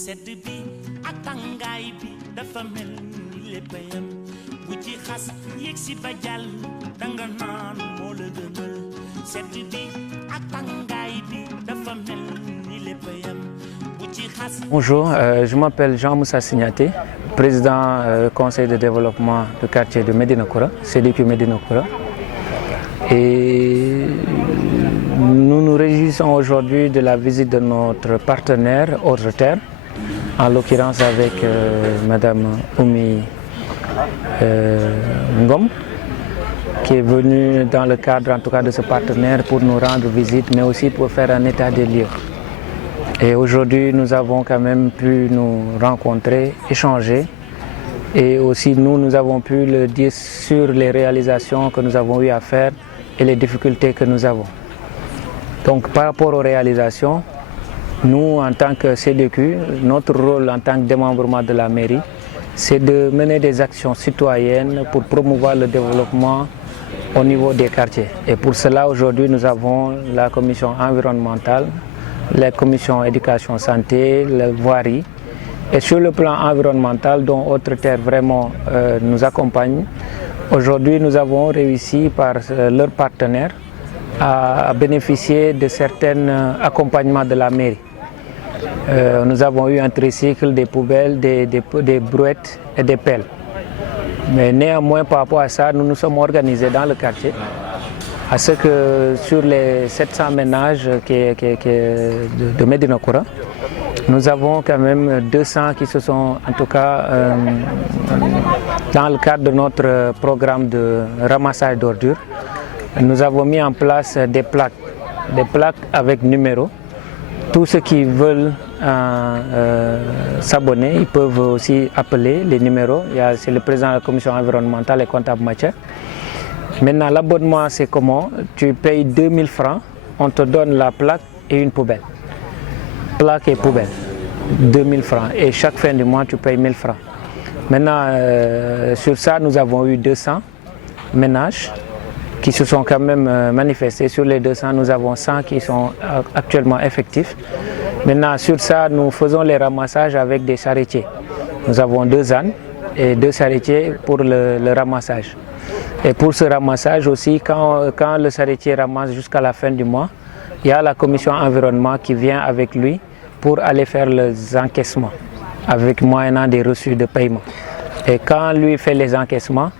sedd bi ak tàngaay bi dafa mel ni léppayam bu ci xas yéeg si ba jàll danga naan moo la gënal sedd bi ak tàngaay bi dafa mel ni léppayam bu ci xas. Bonjour, je m'appelle Jean-Moussa Signaté, président conseil de développement du quartier de Médina Koura, CDQ Médina Koura. Et nous nous réjouissons aujourd'hui de la visite de notre partenaire Autre Terre, en l'occurrence avec Madame Oumi Ngom, qui est venue dans le cadre en tout cas de ce partenaire pour nous rendre visite, mais aussi pour faire un état des lieux. Et aujourd'hui, nous avons quand même pu nous rencontrer, échanger, et aussi nous avons pu le dire sur les réalisations que nous avons eu à faire et les difficultés que nous avons. Donc par rapport aux réalisations, nous en tant que CDQ, notre rôle en tant que démembrement de la mairie, c'est de mener des actions citoyennes pour promouvoir le développement au niveau des quartiers. Et pour cela, aujourd'hui, nous avons la commission environnementale, la commission éducation santé, la voirie. Et sur le plan environnemental, dont Autre Terre vraiment nous accompagne, aujourd'hui, nous avons réussi par leur partenaire à bénéficier de certains accompagnements de la mairie. Nous avons eu un tricycle, des poubelles, des brouettes et des pelles. Mais néanmoins, par rapport à ça, nous nous sommes organisés dans le quartier à ce que sur les 700 ménages de Médina Koura, nous avons quand même 200 qui se sont, en tout cas, dans le cadre de notre programme de ramassage d'ordures, nous avons mis en place des plaques avec numéros. Tous ceux qui veulent s'abonner, ils peuvent aussi appeler les numéros. C'est le président de la commission environnementale et comptable matière. Maintenant, l'abonnement, c'est comment? Tu payes 2000 francs, on te donne la plaque et une poubelle. Plaque et poubelle, 2000 francs. Et chaque fin du mois, tu payes 1000 francs. Maintenant, sur ça, nous avons eu 200 ménages qui se sont quand même manifestés. Sur les 200, nous avons 100 qui sont actuellement effectifs. Maintenant, sur ça, nous faisons les ramassages avec des charretiers. Nous avons 2 ânes et 2 charretiers pour le ramassage. Et pour ce ramassage aussi, quand le charretier ramasse jusqu'à la fin du mois, il y a la commission environnement qui vient avec lui pour aller faire les encaissements, avec moyennant des reçus de paiement. Et quand lui fait les encaissements,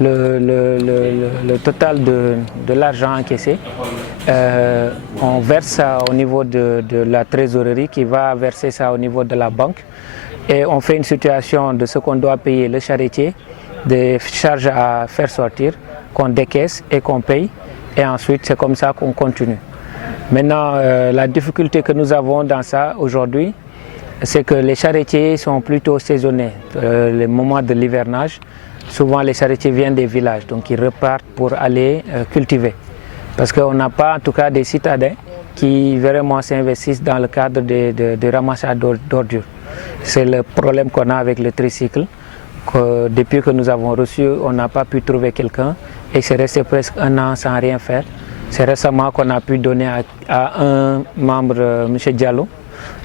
le total de l'argent encaissé, on verse ça au niveau de la trésorerie qui va verser ça au niveau de la banque. Et on fait une situation de ce qu'on doit payer le charretier, des charges à faire sortir, qu'on décaisse et qu'on paye. Et ensuite, c'est comme ça qu'on continue. Maintenant, la difficulté que nous avons dans ça aujourd'hui, c'est que les charretiers sont plutôt saisonniers. Les moments de l'hivernage, souvent les charretiers viennent des villages, donc ils repartent pour aller cultiver. Parce qu'on n'a pas en tout cas des citadins qui vraiment s'investissent dans le cadre de ramassage d'ordures. C'est le problème qu'on a avec le tricycle. Depuis que nous avons reçu, on n'a pas pu trouver quelqu'un et c'est resté presque 1 an sans rien faire. C'est récemment qu'on a pu donner à un membre, M. Diallo,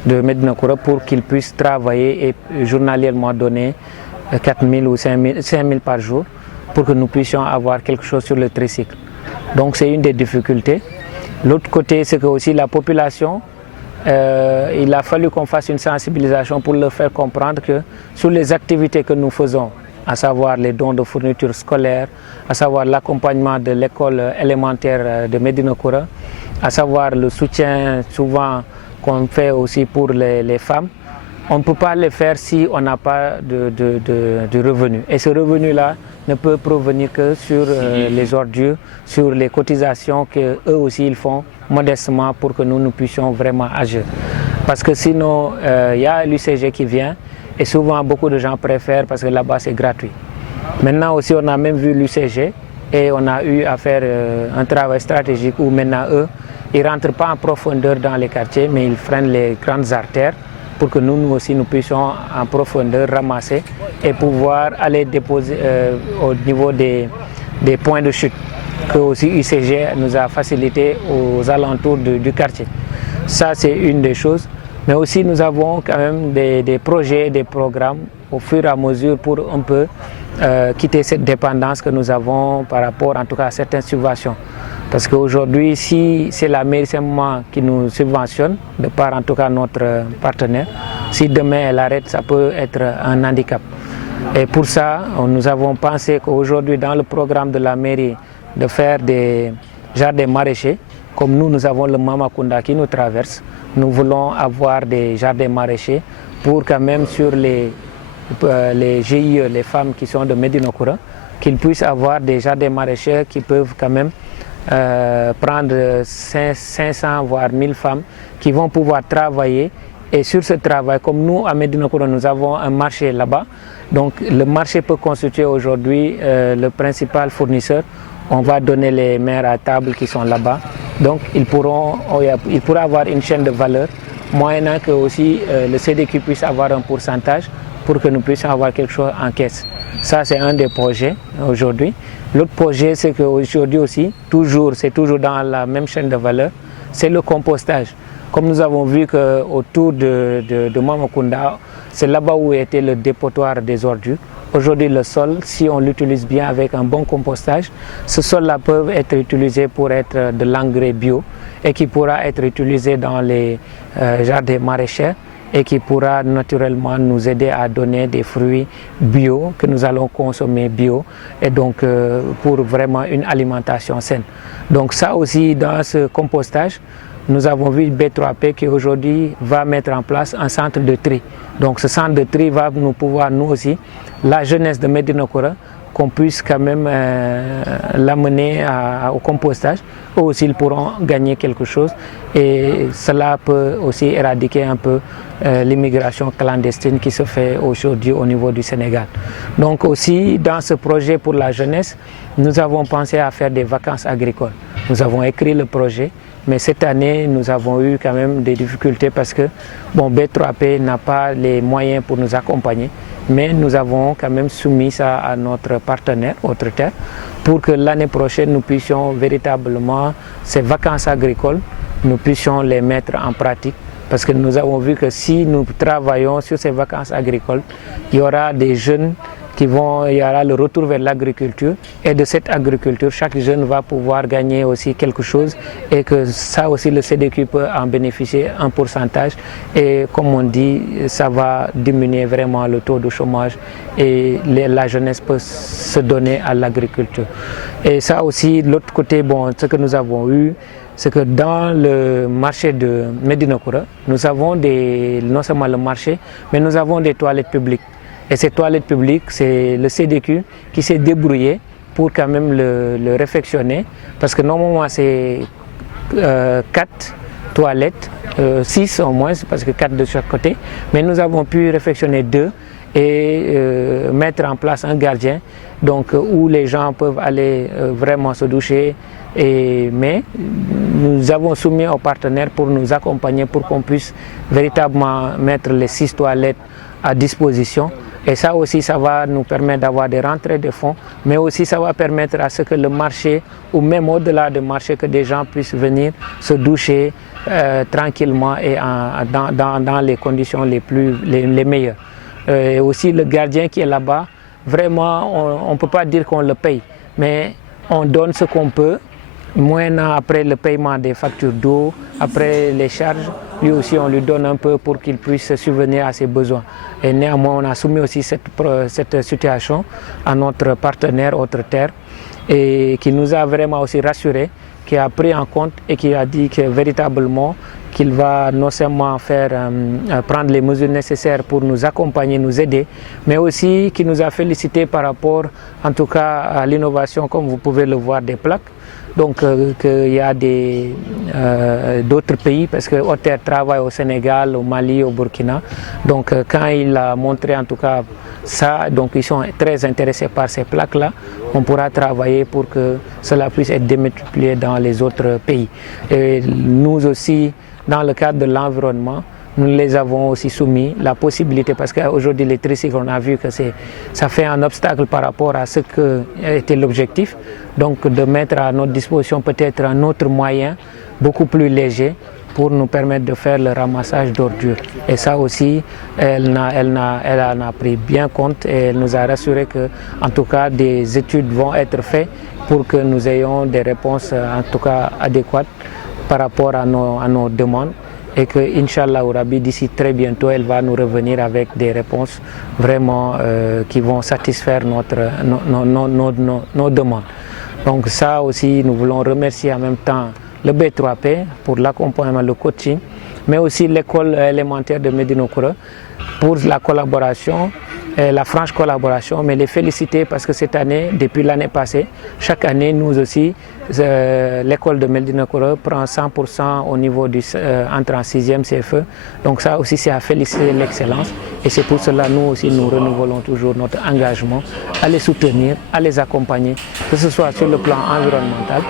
de Médina Koura, pour qu'il puisse travailler et journalièrement donner 4 000 ou 5 000 par jour pour que nous puissions avoir quelque chose sur le tricycle. Donc c'est une des difficultés. L'autre côté, c'est que aussi la population, il a fallu qu'on fasse une sensibilisation pour leur faire comprendre que sur les activités que nous faisons, à savoir les dons de fournitures scolaires, à savoir l'accompagnement de l'école élémentaire de Médina Koura, à savoir le soutien souvent qu'on fait aussi pour les femmes, on ne peut pas le faire si on n'a pas de revenu. Et ce revenu-là ne peut provenir que sur les ordures, sur les cotisations qu'eux aussi ils font modestement pour que nous puissions vraiment agir. Parce que sinon, il y a l'UCG qui vient et souvent beaucoup de gens préfèrent parce que là-bas c'est gratuit. Maintenant aussi on a même vu l'UCG et on a eu à faire un travail stratégique où maintenant eux, ils ne rentrent pas en profondeur dans les quartiers mais ils freinent les grandes artères pour que nous aussi nous puissions en profondeur ramasser et pouvoir aller déposer au niveau des points de chute que aussi UCG nous a facilité aux alentours du quartier. Ça c'est une des choses. Mais aussi nous avons quand même des projets, des programmes au fur et à mesure pour un peu quitter cette dépendance que nous avons par rapport en tout cas à certaines subventions. Parce qu'aujourd'hui, si c'est la mairie simplement qui nous subventionne, de par en tout cas notre partenaire, si demain elle arrête, ça peut être un handicap. Et pour ça, nous avons pensé qu'aujourd'hui, dans le programme de la mairie, de faire des jardins maraîchers, comme nous avons le Mamakunda qui nous traverse, nous voulons avoir des jardins maraîchers pour quand même sur les GIE, les femmes qui sont de Médina Okoura, qu'ils puissent avoir des jardins maraîchers qui peuvent quand même prendre 500 voire 1000 femmes qui vont pouvoir travailler. Et sur ce travail, comme nous à Médina Okoura, nous avons un marché là-bas, donc le marché peut constituer aujourd'hui le principal fournisseur. On va donner les mères à table qui sont là-bas, donc ils pourront avoir une chaîne de valeur, moyennant que aussi le CDQ puisse avoir un pourcentage pour que nous puissions avoir quelque chose en caisse. Ça, c'est un des projets aujourd'hui. L'autre projet, c'est qu'aujourd'hui aussi, c'est toujours dans la même chaîne de valeur, c'est le compostage. Comme nous avons vu qu'autour de Mamakunda, c'est là-bas où était le dépotoir des ordures. Aujourd'hui, le sol, si on l'utilise bien avec un bon compostage, ce sol-là peut être utilisé pour être de l'engrais bio et qui pourra être utilisé dans les jardins maraîchers et qui pourra naturellement nous aider à donner des fruits bio que nous allons consommer bio et donc pour vraiment une alimentation saine. Donc ça aussi, dans ce compostage, nous avons vu B3P qui aujourd'hui va mettre en place un centre de tri. Donc ce centre de tri va nous pouvoir, nous aussi, la jeunesse de Médina Okoura, qu'on puisse quand même l'amener au compostage. Eux aussi, ils pourront gagner quelque chose et cela peut aussi éradiquer un peu l'immigration clandestine qui se fait aujourd'hui au niveau du Sénégal. Donc aussi, dans ce projet pour la jeunesse, nous avons pensé à faire des vacances agricoles. Nous avons écrit le projet. Mais cette année, nous avons eu quand même des difficultés parce que B3P n'a pas les moyens pour nous accompagner. Mais nous avons quand même soumis ça à notre partenaire, Autre Terre, pour que l'année prochaine, nous puissions véritablement, ces vacances agricoles, nous puissions les mettre en pratique. Parce que nous avons vu que si nous travaillons sur ces vacances agricoles, il y aura des jeunes il y aura le retour vers l'agriculture et de cette agriculture, chaque jeune va pouvoir gagner aussi quelque chose et que ça aussi le CDQ peut en bénéficier un pourcentage et comme on dit, ça va diminuer vraiment le taux de chômage et la jeunesse peut se donner à l'agriculture. Et ça aussi, de l'autre côté, ce que nous avons eu, c'est que dans le marché de Médina Okoura, nous avons non seulement le marché, mais nous avons des toilettes publiques. Et ces toilettes publiques, c'est le CDQ qui s'est débrouillé pour quand même le réfectionner. Parce que normalement, c'est 4 toilettes, 6 au moins, parce que 4 de chaque côté. Mais nous avons pu réfectionner 2 et mettre en place un gardien donc, où les gens peuvent aller vraiment se doucher. Mais nous avons soumis aux partenaires pour nous accompagner pour qu'on puisse véritablement mettre les 6 toilettes à disposition. Et ça aussi, ça va nous permettre d'avoir des rentrées de fonds, mais aussi ça va permettre à ce que le marché, ou même au-delà du marché, que des gens puissent venir se doucher tranquillement et dans les conditions les meilleures. Et aussi le gardien qui est là-bas, vraiment, on ne peut pas dire qu'on le paye, mais on donne ce qu'on peut. Moyennant après le paiement des factures d'eau, après les charges, lui aussi on lui donne un peu pour qu'il puisse subvenir à ses besoins. Et néanmoins on a soumis aussi cette situation à notre partenaire Autre Terre et qui nous a vraiment aussi rassurés, qui a pris en compte et qui a dit que véritablement qu'il va non seulement prendre les mesures nécessaires pour nous accompagner, nous aider, mais aussi qui nous a félicité par rapport en tout cas à l'innovation, comme vous pouvez le voir, des plaques. Donc qu'il y a d'autres pays, parce que Autre Terre travaille au Sénégal, au Mali, au Burkina. Donc quand il a montré en tout cas ça, donc ils sont très intéressés par ces plaques-là. On pourra travailler pour que cela puisse être démultiplié dans les autres pays. Et nous aussi, dans le cadre de l'environnement, nous les avons aussi soumis la possibilité, parce qu'aujourd'hui les tricycles, on a vu que ça fait un obstacle par rapport à ce que était l'objectif, donc de mettre à notre disposition peut-être un autre moyen beaucoup plus léger pour nous permettre de faire le ramassage d'ordures. Et ça aussi, elle en a pris bien compte et elle nous a rassuré que, en tout cas, des études vont être faites pour que nous ayons des réponses en tout cas adéquates par rapport à nos demandes. Et que, Inch'Allah, d'ici très bientôt, elle va nous revenir avec des réponses vraiment qui vont satisfaire nos demandes. Donc ça aussi, nous voulons remercier en même temps le B3P pour l'accompagnement, le coaching, mais aussi l'école élémentaire de Médina Koura pour la collaboration, la franche collaboration, mais les féliciter parce que cette année, depuis l'année passée, chaque année, nous aussi, l'école de Médina Koura prend 100% au niveau du entrée en 6e CFE. Donc ça aussi, c'est à féliciter l'excellence. Et c'est pour cela, nous aussi, nous renouvelons toujours notre engagement à les soutenir, à les accompagner, que ce soit sur le plan environnemental,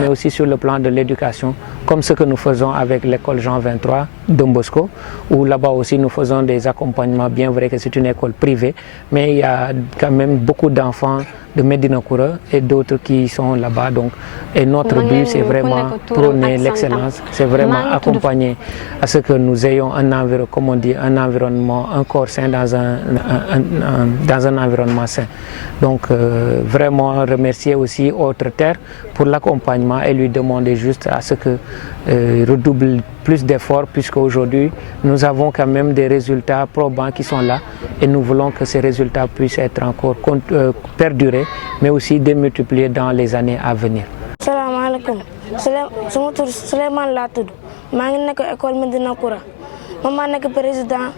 mais aussi sur le plan de l'éducation, comme ce que nous faisons avec l'école Jean 23 de Bosco, où là-bas aussi nous faisons des accompagnements, bien vrai que c'est une école privée, mais il y a quand même beaucoup d'enfants de Médina Koura et d'autres qui sont là-bas. Donc, et notre but, c'est vraiment prôner l'excellence, c'est vraiment accompagner à ce que nous ayons un environnement, comme on dit, un environnement, un corps sain dans un environnement sain. Donc, vraiment remercier aussi Autre Terre pour l'accompagnement et lui demander juste à ce que redouble plus d'efforts, puisque aujourd'hui nous avons quand même des résultats probants qui sont là et nous voulons que ces résultats puissent être encore perdurés, mais aussi démultipliés dans les années à venir. Salam alaikum. Sama tur Souleymane laa tudd maa ngi nekk école Médina Koura man maa nekk président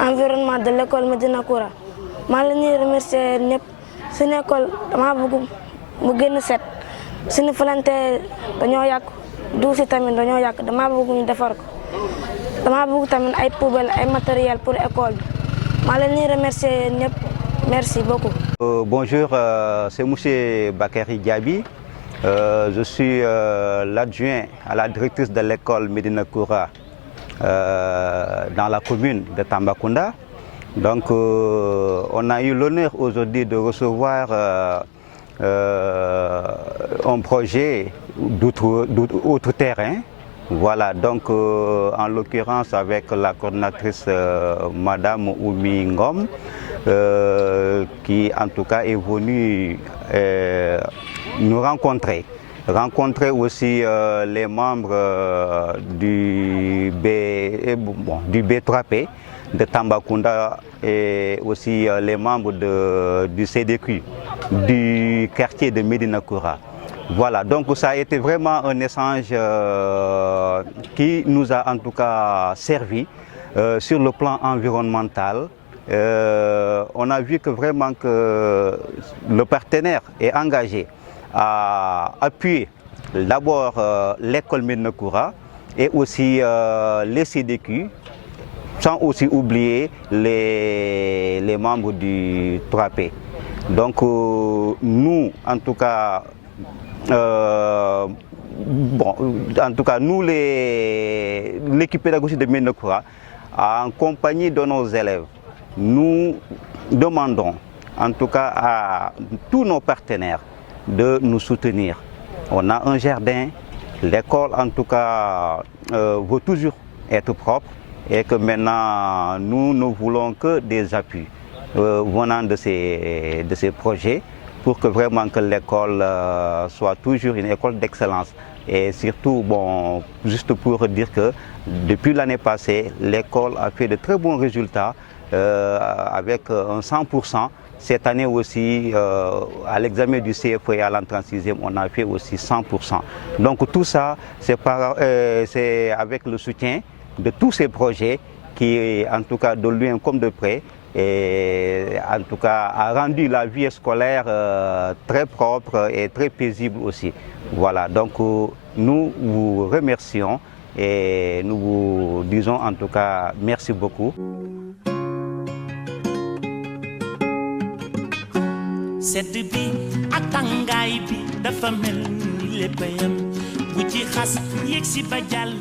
environnement de l'école Médina Koura maa ngi leen di remercier ñëpp suñu école dama bëgg mu gën a set suñu falante dañoo yàq duusi tamit dañoo yàq dama bëgg ñu defar ko dama bëgg tamit ay poubelle ay matériel pour école bi maa leen di remercier ñëpp merci beaucoup. Bonjour, c'est monsieur Bakary Diaby. Je suis l'adjoint à la directrice de l'école Médina Koura dans la commune de Tambacounda. Donc on a eu l'honneur aujourd'hui de recevoir un projet d'autres terrains. Voilà, donc en l'occurrence avec la coordinatrice Madame Oumi Ngom, qui en tout cas est venue nous rencontrer aussi les membres du B3P de Tambacounda et aussi les membres du CDQ du quartier de Médina Koura. Voilà, donc ça a été vraiment un échange qui nous a en tout cas servi sur le plan environnemental. On a vu que vraiment que le partenaire est engagé à appuyer d'abord l'école Médina Koura et aussi les CDQ, sans aussi oublier les membres du 3P. Donc nous, en tout cas, nous, l'équipe pédagogique de Médina Koura, en compagnie de nos élèves, nous demandons en tout cas à tous nos partenaires de nous soutenir. On a un jardin, l'école en tout cas veut toujours être propre et que maintenant nous ne voulons que des appuis venant de ces projets pour que vraiment que l'école soit toujours une école d'excellence. Et surtout, bon, juste pour dire que depuis l'année passée, l'école a fait de très bons résultats avec un 100%. Cette année aussi, à l'examen du CFE et à l'entrée en 6e, on a fait aussi 100%. Donc tout ça, c'est avec le soutien de tous ces projets qui, en tout cas de loin comme de près, et en tout cas a rendu la vie scolaire très propre et très paisible aussi. Voilà, donc nous vous remercions et nous vous disons en tout cas merci beaucoup. sedd bi ak tàngaay bi dafa mel ni lépp yam bu ci xas yegg si ba jàll